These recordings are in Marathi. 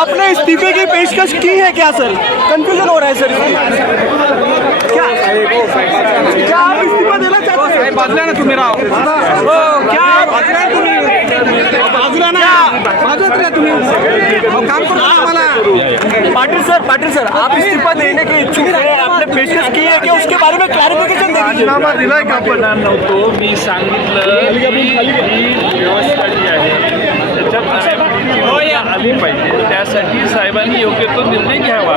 आपने इस्तीफे की पेशकश की है क्या सर? कंफ्यूजन हो रहा है सर क्या? क्या आप इस्तीफा देना चाहते हैं? बाजूला ना तुम्ही राव क्या आप बाजूला तुम्ही बाजूला ना बाजूला तुम्ही काम करू आम्हाला पाटिल सर पाटिल सर आप इस्तीफा देने के इच्छुक है आपने पेशकश की है कि उसके बारे में क्लैरिफिकेशन दे दीजिए। राजीनामा दिलाय का आपण नव्हतो मी सांगितलं त्यासाठी साहेबांनी योग्य तो निर्णय घ्यावा.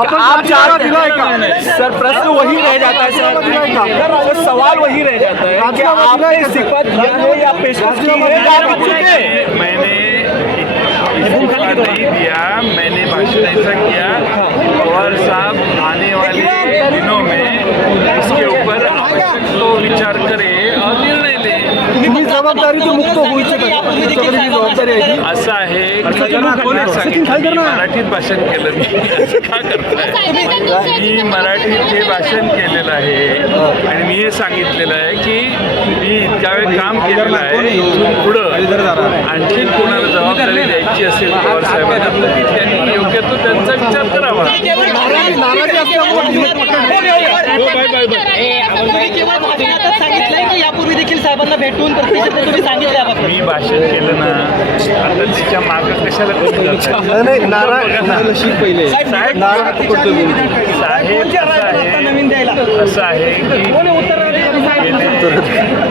आप चाहते हैं सर प्रश्न वही रह जाता है सर. सर सवाल वही रह जाता है कि आपने इस्तीफा दिया है या पेशकश की है? आप हैं? मैंने इस्तीफा नहीं दिया मैंने भाषण ऐसा किया कि पवार साहब आने वाले दिनों में इसके ऊपर आवश्यक तो विचार करे और निर्णय ले तुम्ही जबाबदारीतून मुक्त जी जबाबदारी आहे असं आहे की कोणी सांगितलं मी मराठीत भाषण केलं मी. का करताय? मी मराठीत हे भाषण केलेलं आहे आणि मी हे सांगितलेलं आहे की मी इतक्या वेळ काम केलेलं आहे. पुढं आणखीन कोणाला जबाबदारी द्यायची असेल पवार साहेबांना तर ती त्यांनी योग्य तो त्यांचा विचार करावा तुम्ही केवळ भाषणातच सांगितलंय की यापूर्वी देखील साहेबांना भेटून तुम्ही सांगितलं मी भाषण केलं ना आता तिच्या मागं कशाला पहिले. साहेब असं आहे असं आहे की गेले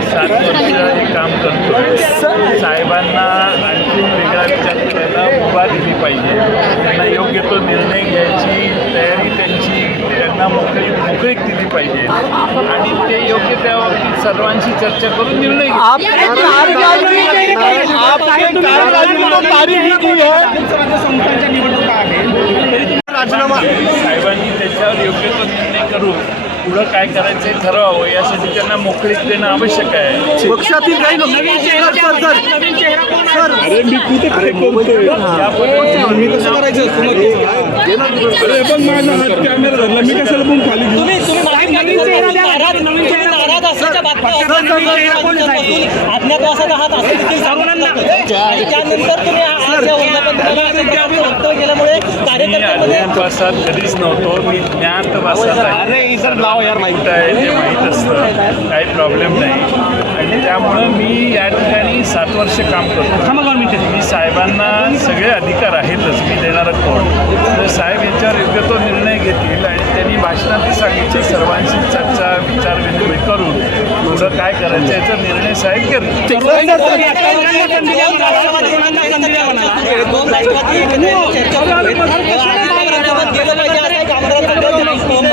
सात वर्ष हे काम करतो साहेबांना आणखी वेगळा विचार करायला मुभा दिली पाहिजे. त्यांना योग्य तो निर्णय घ्यायची तयारी त्यांची त्यांना मोकळी मोकळीक दिली पाहिजे. आणि ते योग्य त्या बाबतीत सर्वांशी चर्चा करून निर्णय है। राजीनामा साहेबांनी त्याच्यावर योग्य तो निर्णय करून पुढं काय करायचं हे ठरवावं यासाठी त्यांना मोकळीक देणं आवश्यक आहे. पक्षातील काही लोक सर सर सर. अरे मी कुठे काय मी कसं करायचं अरे पण माझा हात कॅमेरा धरला मी कशाला पण खाली घेऊ तुम्ही तुम्ही मागे सांगितलं नाराज तुम्ही नाराज असल्याच्या बातम्या अज्ञातवासात आहात असं देखील सर्वांना त्यानंतर तुम्ही कार्यकर्त्यांमध्ये अज्ञातवासात कधीच नव्हतो. मी ज्ञातवासात आहे. सर्वांना माहीत आहे ते माहीत असतं. काही प्रॉब्लेम नाही. आणि त्यामुळं मी या ठिकाणी सात वर्ष काम करतो. मी साहेबांना सगळे अधिकार आहेतच. मी देणारा कोण तर साहेब याच्यावर योग्य तो निर्णय घेतील आणि त्यांनी भाषणात सांगितले सर्वांशी चर्चा विचार विनिमय करून पुढं काय करायचं याचा निर्णय साहेब घेतील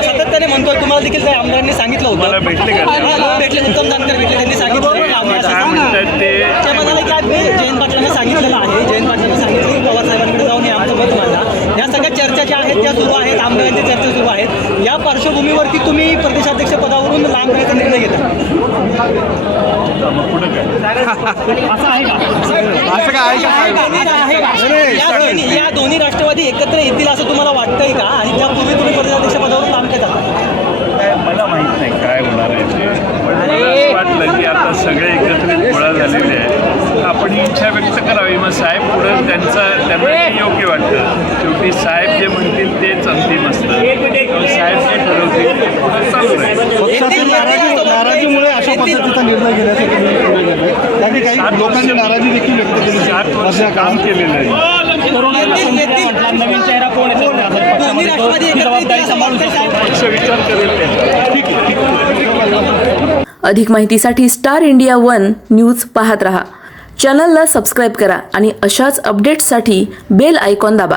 सातत्याने म्हणतोय तुम्हाला देखील आमदारांनी सांगितलं मला होतं भेटले का ते? हा, भेटले उत्तम जानकर भेटले त्यांनी सांगितलं ते त्या म्हणाले की आज मी जयंत पाटलांना सांगितलेलं आहे जयंत पाटलांनी सांगितलं की पवार साहेबांकडे जाऊन हे आमचं मत मांडा या सगळ्या चर्चा ज्या आहेत त्या सुरू आहेत आमदारांच्या चर्चा सुरू आहेत या पार्श्वभूमीवरती तुम्ही प्रदेशाध्यक्ष पदावरून लांब राहायचा निर्णय घेता मग पुढं काय असं आहे का या दोन्ही या दोन्ही राष्ट्रवादी एकत्र येतील असं तुम्हाला वाटतंय का? आणि त्यापूर्वी तुम्ही प्रदेशाध्यक्ष पदावरून लांब काय मला माहीत नाही काय होणार आहे ते. वाटलं की आता सगळे एकत्रित गोळा झालेले आहेत. आपण ही इच्छा व्यक्त करावी. मग साहेब पुढं त्यांचा त्यांना योग्य वाटतं. शेवटी साहेब जे म्हणतील तेच अंतिम असतं त्यामुळे साहेब जे ठरवतील ते पुढं चालू राहील पक्षातील नाराजी नाराजीमुळे अशा पद्धतीचा निर्णय घेण्याचा. त्याने काही लोकांची नाराजी देखील व्यक्त केली वर्ष काम केलेलं आहे. नवीन चेहरा कोण असं अधिक माहितीसाठी स्टार इंडिया वन न्यूज पाहत रहा. चॅनलला सबस्क्राईब करा आणि अशाच अपडेट्ससाठी बेल आयकॉन दाबा.